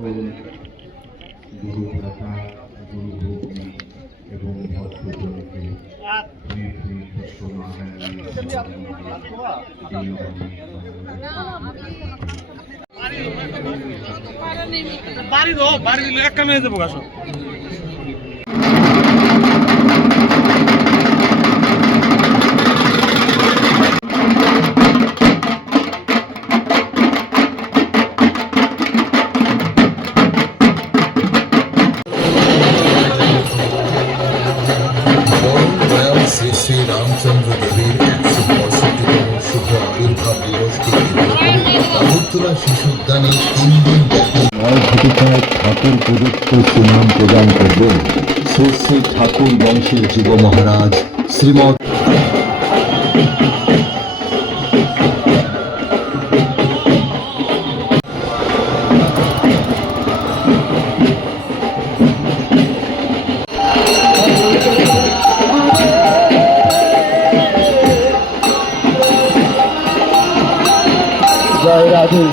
গুরু ভ্রাতা গুরু ভগ্নী এবং ভক্তজনকে শ্রী শ্রী সত্যনারায়ণ বাড়ি এক কামে দেবো আসো। শ্রী শ্রী রামচন্দ্র দেবের ১৬৫তম শুভ আবির্ভাব দিবসকে আগরতলা শিশু উদ্যানে ৩ দিন ব্যাপী ৯ ঘটিকায় ঠাকুর প্রদত্ত সম্মান প্রদান করবেন শ্রী শ্রী ঠাকুর বংশের যুব মহারাজ শ্রীমৎ জয় রাধে।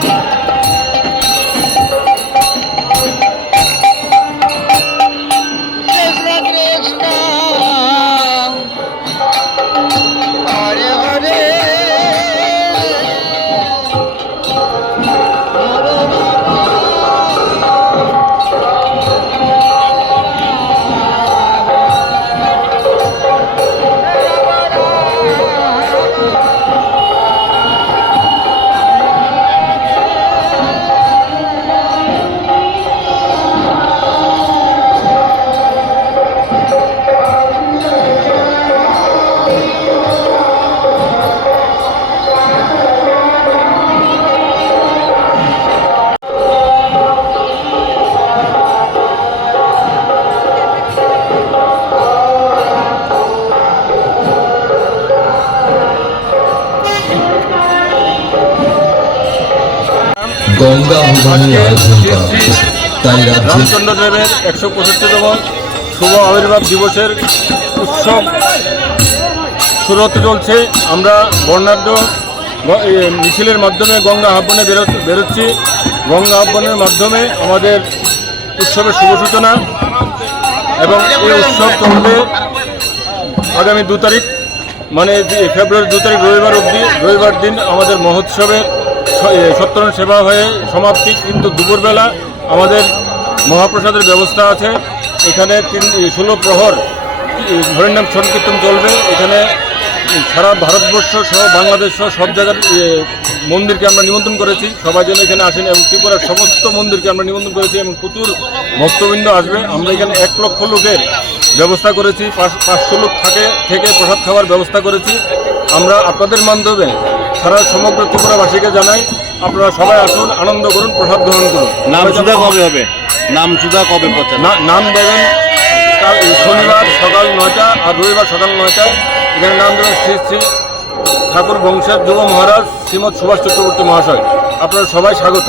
গঙ্গা আহ্বানের আয়োজন করা হয়েছে। তাই রামচন্দ্র দেবের ১৬৫তম শুভ আবির্ভাব দিবসের উৎসব শুরু হতে চলছে। আমরা বর্ণাঢ্য মিছিলের মাধ্যমে গঙ্গা আহ্বানে বেরোচ্ছি। গঙ্গা আহ্বানের মাধ্যমে আমাদের উৎসবের শুভ সূচনা এবং এই উৎসব চলবে আগামী ২ তারিখ মানে ফেব্রুয়ারি ২ তারিখ রবিবার অবধি। রবিবার দিন আমাদের মহোৎসবের সত্যনারায়ণ সেবা হয়ে সমাপ্তি, কিন্তু দুপুরবেলা আমাদের মহাপ্রসাদের ব্যবস্থা আছে। এখানে 16 প্রহর হরিনাম সংকীর্তন চলবে। এখানে সারা ভারতবর্ষ সহ বাংলাদেশ সহ সব জায়গার মন্দিরকে আমরা নিমন্ত্রণ করেছি, সবাই যেন এখানে আসেন, এবং ত্রিপুরার সমস্ত মন্দিরকে আমরা নিমন্ত্রণ করেছি এবং প্রচুর ভক্তবৃন্দ আসবে। আমরা এখানে ১ লক্ষ লোকের ব্যবস্থা করেছি, 500 লোক থেকে প্রসাদ খাওয়ার ব্যবস্থা করেছি। আমরা আপনাদের মাধ্যমে সারা সমগ্র ত্রিপুরাবাসীকে জানাই, আপনারা সবাই আসুন, আনন্দ করুন, প্রসাদ গ্রহণ করুন। নাম সুধা কবে হবে? নাম সুধা কবে প্রচার? নাম দেবেন শনিবার সকাল ৯টা আর রবিবার সকাল ৯টায়। এখানে নাম দেবেন শ্রী শ্রী ঠাকুর বংশের যুব মহারাজ শ্রীমৎ সুভাষ চক্রবর্তী মহাশয়। আপনারা সবাই স্বাগত।